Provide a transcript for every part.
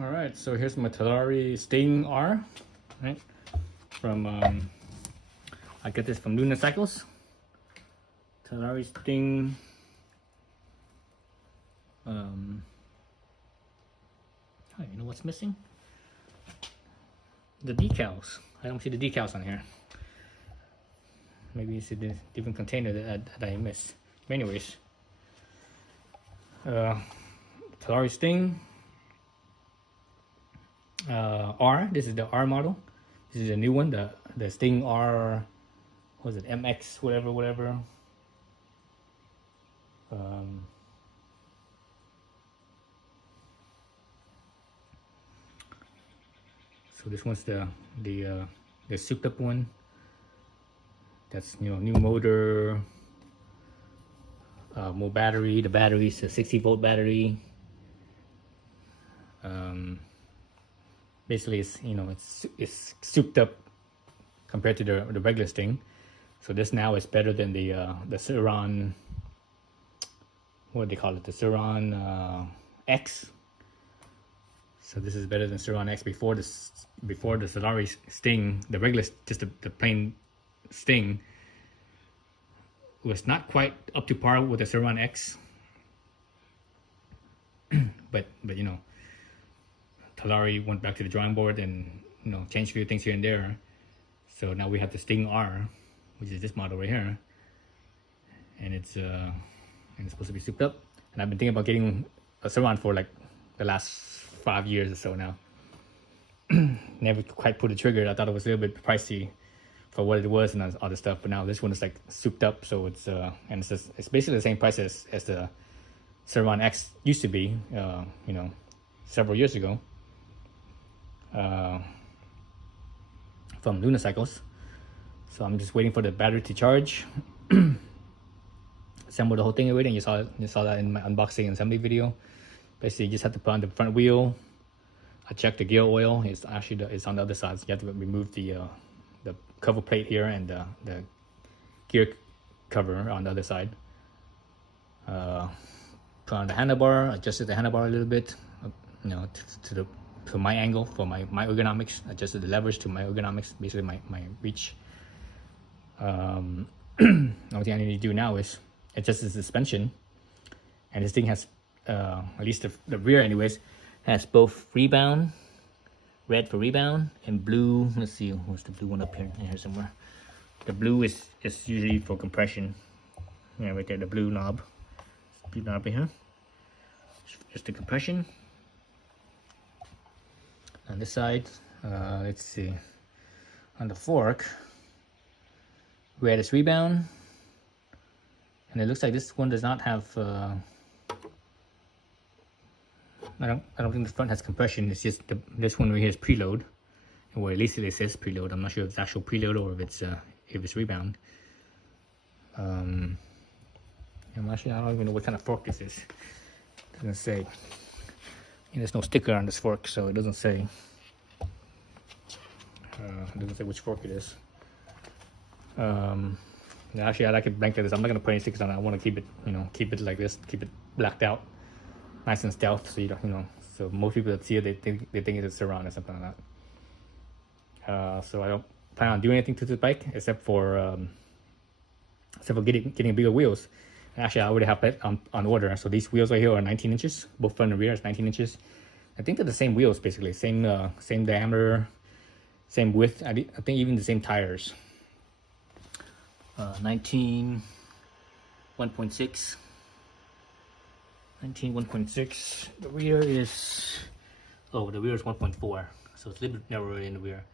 All right, so here's my Talaria StingR, right? From I get this from Luna Cycles. Talaria Sting. Oh, you know what's missing? The decals. I don't see the decals on here. Maybe it's a different container that I missed. But anyways, Talaria Sting. R. This is the R model. This is a new one. The StingR. What was it? MX. Whatever. So this one's the souped up one. That's, you know, new motor, more battery. The battery is a 60-volt battery. Basically, it's, you know, it's souped up compared to the regular Sting. So this now is better than the Suron. What do they call it? The Suron X. So this is better than Suron X. Before the Talaria Sting, the regular, just the plain Sting, was not quite up to par with the Suron X. but you know, Talaria went back to the drawing board and, you know, changed a few things here and there. So now we have the StingR, which is this model right here, and it's supposed to be souped up. And I've been thinking about getting a Suron for like the last 5 years or so now. Never quite pulled the trigger. I thought it was a little bit pricey for what it was and all the stuff, but now this one is like souped up, so it's and it's basically the same price as the Suron X used to be, you know, several years ago, from Luna Cycles. So I'm just waiting for the battery to charge. Assemble the whole thing already, and you saw that in my unboxing and assembly video. Basically, you just have to put on the front wheel. I checked the gear oil. It's actually it's on the other side. So you have to remove the cover plate here and the gear cover on the other side. Put on the handlebar. Adjusted the handlebar a little bit, you know, to my angle for my ergonomics. Adjusted the levers to my ergonomics, basically my reach. Only thing I need to do now is adjust the suspension, and this thing has at least the rear anyways has both rebound, red for rebound, and blue. Let's see, what's the blue one up here? Here somewhere. The blue is usually for compression. Yeah, right there, the blue knob. Blue knob in here. Just the compression. On this side, let's see. On the fork, red is rebound, and it looks like this one does not have. I don't think the front has compression. It's just this one right here is preload, or at least it says preload. I'm not sure if it's actual preload or if it's rebound. I'm actually, I don't even know what kind of fork this is. It doesn't say. And there's no sticker on this fork, so it doesn't say. It doesn't say which fork it is. Actually, I like it blank like this. I'm not gonna put any stickers on it. I want to keep it, you know, keep it like this, keep it blacked out, nice and stealth. So you don't, you know, so most people that see it, they think it's a Suron or something like that. So I don't plan on doing anything to this bike except for getting bigger wheels. Actually, I already have that on order. So these wheels right here are 19 inches, both front and rear is 19 inches. I think they're the same wheels basically, same diameter, same width. I think even the same tires. 19 1.6. The rear is 1.4, so it's a little bit narrower in the rear.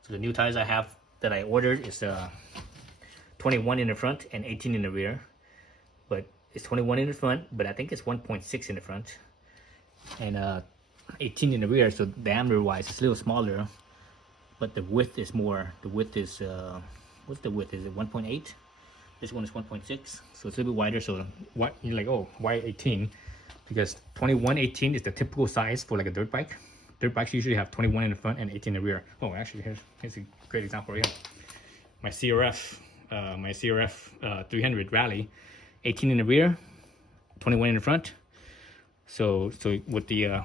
So the new tires I have that I ordered is 21 in the front and 18 in the rear, but it's 21 in the front, but I think it's 1.6 in the front and 18 in the rear. So diameter wise it's a little smaller, but the width is more. The width is what's the width? Is it 1.8? This one is 1.6, so it's a little bit wider. So what you're like, oh, why 18? Because 21/18 is the typical size for like a dirt bike. Dirt bikes usually have 21 in the front and 18 in the rear. Oh, actually, here's a great example right here. My CRF 300 Rally, 18 in the rear, 21 in the front. So with the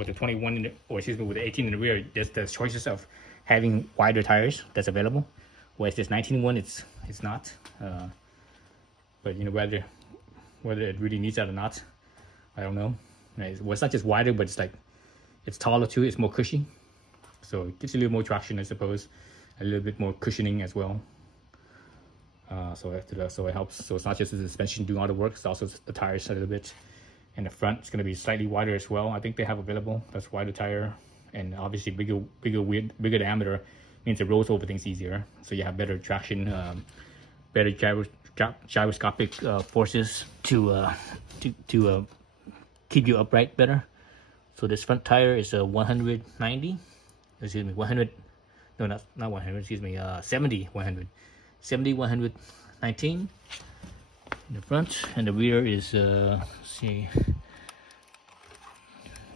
with the 21 in the, or excuse me, with the 18 in the rear, there's the choices of having wider tires that's available. Whereas this 19 one, it's not. But you know, whether it really needs that or not, I don't know. Well, it's not just wider, but it's like it's taller too. It's more cushy, so it gives you a little more traction, I suppose, a little bit more cushioning as well. So it helps. So it's not just the suspension doing all the work; it's also the tires a little bit. And the front is going to be slightly wider as well. I think they have available that's wider tire, and obviously bigger diameter means it rolls over things easier. So you have better traction, better gyroscopic forces to keep you upright better. So this front tire is a 190. Excuse me, 100. No, not 100. Excuse me, 70 100. 70 119 in the front, and the rear is let's see.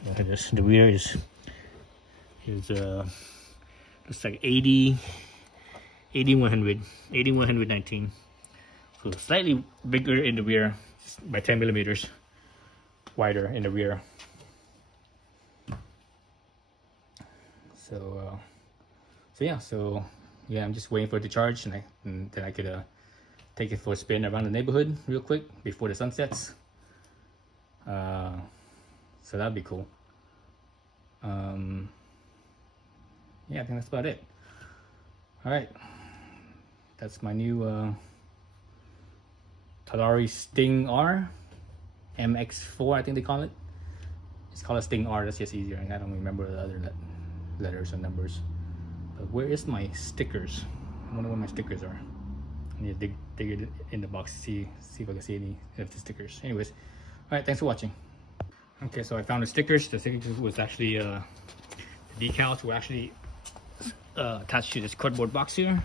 Look at this. The rear is looks like 80 100, 80 119. So slightly bigger in the rear by 10 millimeters wider in the rear. So yeah, I'm just waiting for it to charge, and then I could take it for a spin around the neighborhood real quick before the sun sets. So that'd be cool. Yeah, I think that's about it. All right, that's my new Talaria StingR MX4, I think they call it. It's called a StingR. That's just easier, and I don't remember the other letters and numbers. But where is my stickers? I wonder where my stickers are. I need to dig it in the box to see if I can see any of the stickers. Anyways, all right, thanks for watching. Okay, so I found the stickers. The stickers was actually the decals were actually attached to this cardboard box here,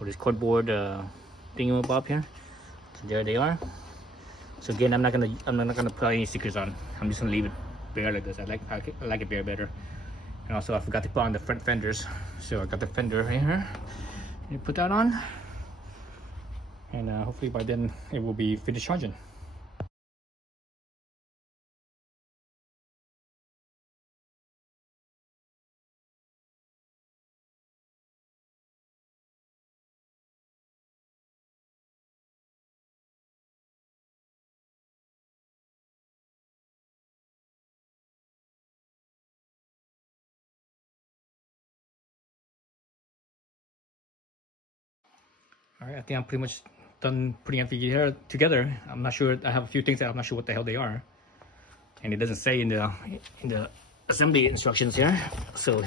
or this cardboard thingamabob here. So there they are. So again, I'm not gonna put any stickers on. I'm just gonna leave it bare like this. I like it bare better. And also, I forgot to put on the front fenders. So I got the fender right here. You put that on, and hopefully by then it will be finished charging. All right, I think I'm pretty much done putting everything together. I'm not sure. I have a few things that I'm not sure what the hell they are, and it doesn't say in the assembly instructions here. So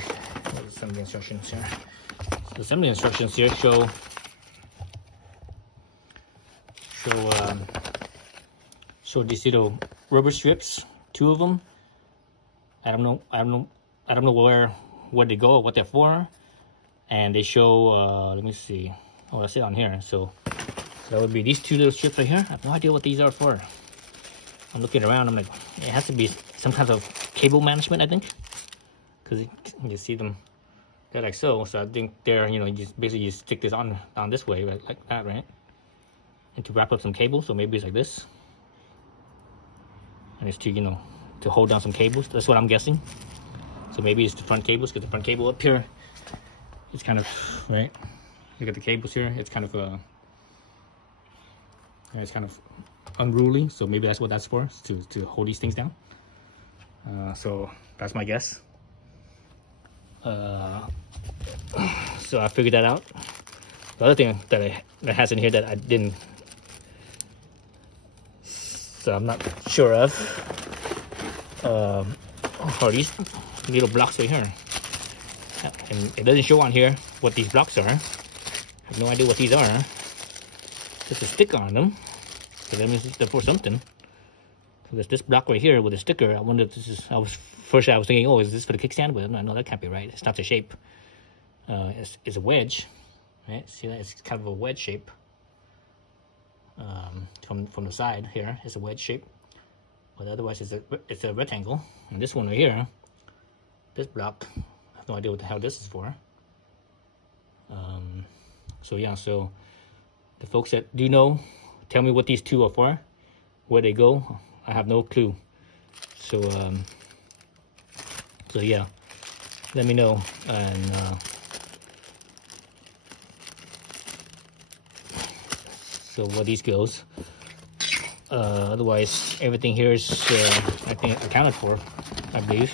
assembly instructions here. So assembly instructions here show these little rubber strips, 2 of them. I don't know where they go or what they're for, and they show. Let me see. Oh, that's it on here. So that would be these 2 little strips right here. I have no idea what these are for. I'm looking around. I'm like, it has to be some kind of cable management, I think, because you see them. They're like so. So I think they're, you know, you just basically stick this on this way, right? Like that, right? And to wrap up some cables. So maybe it's like this. And it's to, you know, to hold down some cables. That's what I'm guessing. So maybe it's the front cables, because the front cable up here is kind of, right? Look at the cables here. It's kind of unruly. So maybe that's what that's for, to hold these things down. So that's my guess. So I figured that out. The other thing that has in here that I didn't, so I'm not sure of, are these little blocks right here. And it doesn't show on here what these blocks are. I have no idea what these are. There's a sticker on them. So that means they're for something. So there's this block right here with a sticker. I wonder if this is, I was thinking, oh, is this for the kickstand? But no, that can't be right. It's not the shape. It's a wedge, right? See that? It's kind of a wedge shape. From the side here, it's a wedge shape. But otherwise, it's a rectangle. And this one right here, this block, I have no idea what the hell this is for. So yeah, so the folks that do know, tell me what these 2 are for, where they go. I have no clue. So So yeah, let me know. And so what these goes. Otherwise, everything here is I think accounted for, I believe.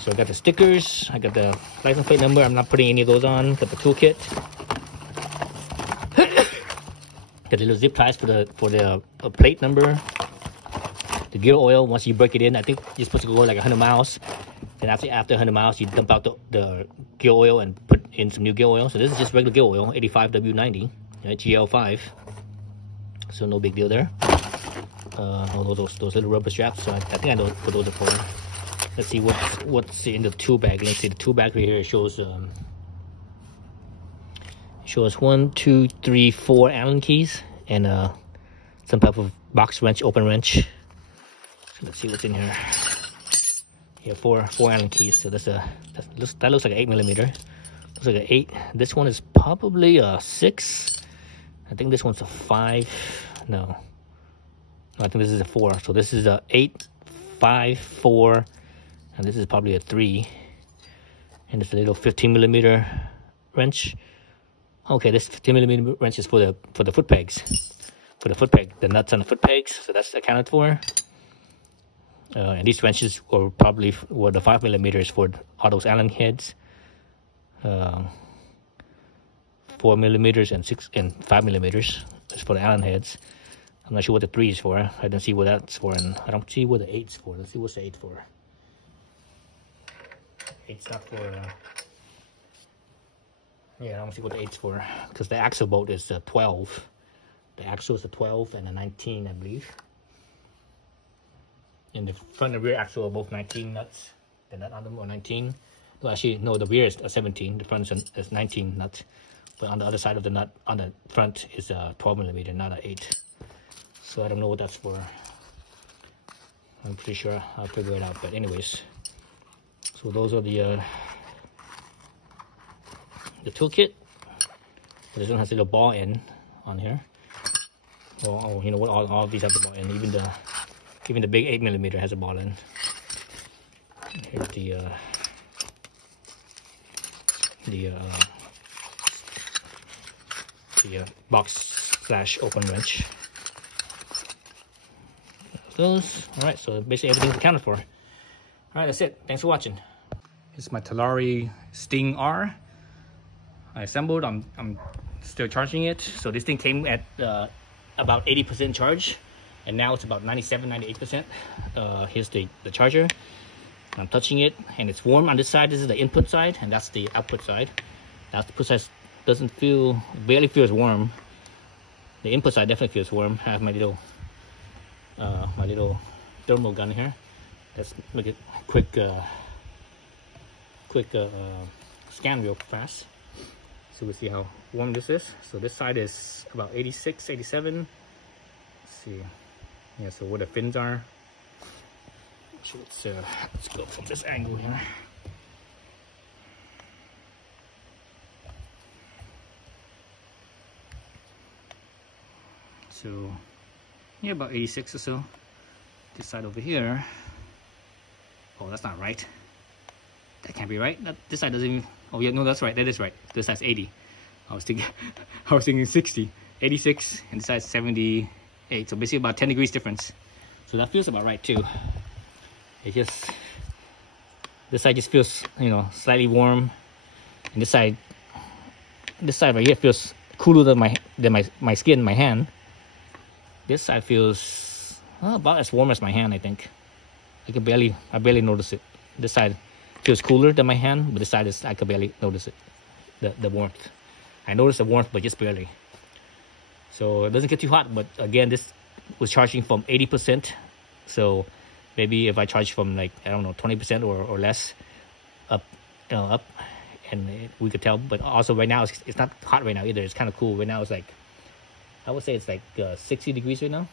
So I got the stickers, I got the license plate number. I'm not putting any of those on. Got the toolkit. Got the little zip ties for the plate number. The gear oil, once you break it in, I think you're supposed to go like 100 miles. Then after 100 miles, you dump out the gear oil and put in some new gear oil. So this is just regular gear oil, 85W90, GL5. So no big deal there. All those little rubber straps. So I think I know what those are for. Let's see what's in the tool bag. Let's see, the tool bag right here shows 1, 2, 3, 4 Allen keys and some type of box wrench, open wrench. So let's see what's in here. Yeah, four Allen keys. So that looks like an 8mm. Looks like an 8. This one is probably a 6. I think this one's a 5. No, I think this is a 4. So this is a 8, 5, 4, and this is probably a 3. And it's a little 15mm wrench. Okay, this 15mm wrench is for the foot pegs. For the foot peg, the nuts on the foot pegs. So that's accounted for. And these wrenches were probably the 5mm for all those Allen heads. 4mm and 6 and 5mm is for the Allen heads. I'm not sure what the 3 is for. I don't see what that's for, and I don't see what the 8's for. Let's see what's the 8 for. 8's not for. Yeah, I don't see what the 8's for, because the axle bolt is 12. The axle is a 12 and a 19, I believe. And the front and rear axle are both 19 nuts. The nut on them are 19. Well, actually, no, the rear is a 17. The front is 19 nuts. But on the other side of the nut, on the front, is a 12mm, not an 8. So I don't know what that's for. I'm pretty sure I'll figure it out. But anyways, so those are the toolkit. This one has a little ball end on here. Oh, you know what? All of these have the ball end. Even the big 8mm has a ball end. Here's the box / open wrench. Those. All right, so basically everything's accounted for. All right, that's it. Thanks for watching. Here's my Talaria StingR. I assembled. I'm still charging it. So this thing came at about 80% charge, and now it's about 97-98%. Here's the charger. I'm touching it, and it's warm on this side. This is the input side, and that's the output side. The output side barely feels warm. The input side definitely feels warm. I have my little thermal gun here. Let's look at quick scan real fast, so we'll see how warm this is. So this side is about 86, 87. Let's see. Yeah, so where the fins are. So let's go from this angle here. So yeah, about 86 or so. This side over here. Oh, that's not right. That can't be right. This side doesn't even. Oh yeah, no, that's right. That is right. This side's 80. I was thinking 60, 86, and this side's 78. So basically about 10 degrees difference. So that feels about right too. This side just feels, slightly warm, and this side right here feels cooler than my skin, my hand. This side feels about as warm as my hand, I think. I barely notice it. This side feels cooler than my hand, but this side I could barely notice it, the warmth. I notice the warmth, but just barely. So it doesn't get too hot, but again, this was charging from 80%. So maybe if I charge from 20% or less up, and we could tell. But also right now it's not hot right now either. It's kind of cool right now. It's I would say it's 60 degrees right now.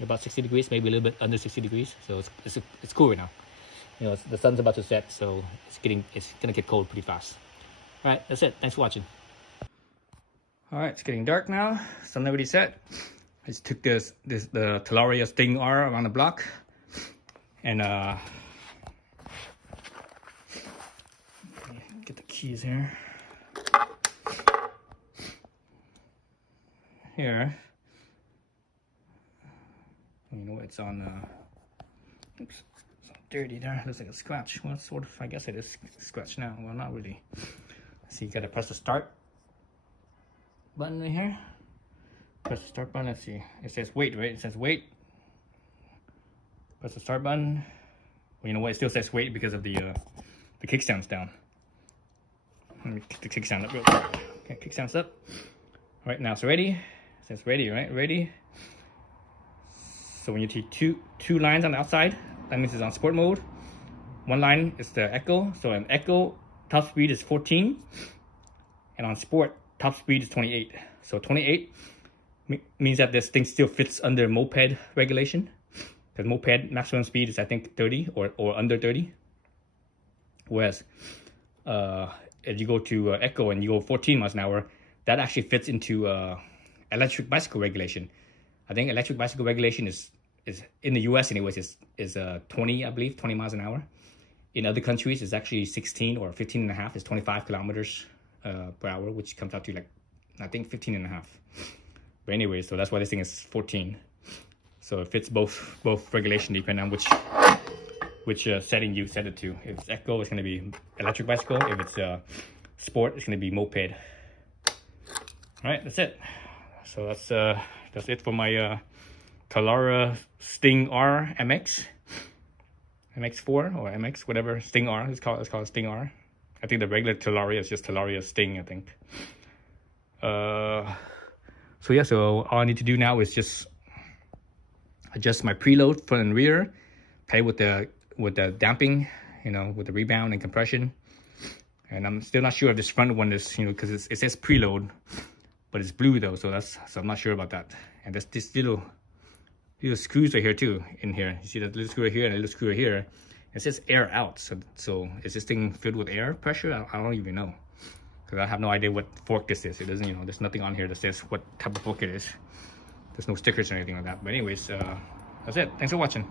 About 60 degrees, maybe a little bit under 60 degrees. So it's cool right now. The sun's about to set, so it's gonna get cold pretty fast. All right, that's it. Thanks for watching. All right, it's getting dark now. Sun already set. I just took the Talaria StingR around the block, and cheese here. Here, you know, it's on, oops, it's dirty there, looks like a scratch. Well, sort of, I guess it is scratch now. Well, not really. So you gotta press the start button right here. Press the start button, let's see. It says wait, right? It says wait. Press the start button. Well, you know what, it still says wait because of the kickstand's down. Let me kick the kickstand up real quick. Okay, kickstand's up. All right, now it's ready. It says ready, right? Ready. So when you see two lines on the outside, that means it's on sport mode. One line is the echo. So in echo, top speed is 14. And on sport, top speed is 28. So 28 means that this thing still fits under moped regulation. Because moped maximum speed is, I think, 30 or under 30. Whereas if you go to echo and you go 14 miles an hour, that actually fits into electric bicycle regulation. I think electric bicycle regulation is in the US anyways is 20, I believe, 20 miles an hour. In other countries, it's actually 16 or 15 and a half. It's 25 kilometers per hour, which comes out to like, I think 15 and a half. But anyway, so that's why this thing is 14. So it fits both regulation depending on which setting you set it to. If it's echo, it's going to be electric bicycle. If it's sport, it's going to be moped. All right, that's it. So that's it for my Talaria StingR MX4 or MX, whatever, StingR. It's called StingR. I think the regular Talaria is just Talaria Sting, I think. So yeah, so all I need to do now is just adjust my preload front and rear, play with the damping, you know, with the rebound and compression. And I'm still not sure if this front one is, you know, because it says preload, but it's blue though, so I'm not sure about that. And there's this little screws right here too, in here. You see that little screw right here and a little screw right here. It says air out, so is this thing filled with air pressure? I don't even know, because I have no idea what fork this is. It doesn't, you know, there's nothing on here that says what type of fork it is. There's no stickers or anything like that. But anyways, that's it. Thanks for watching.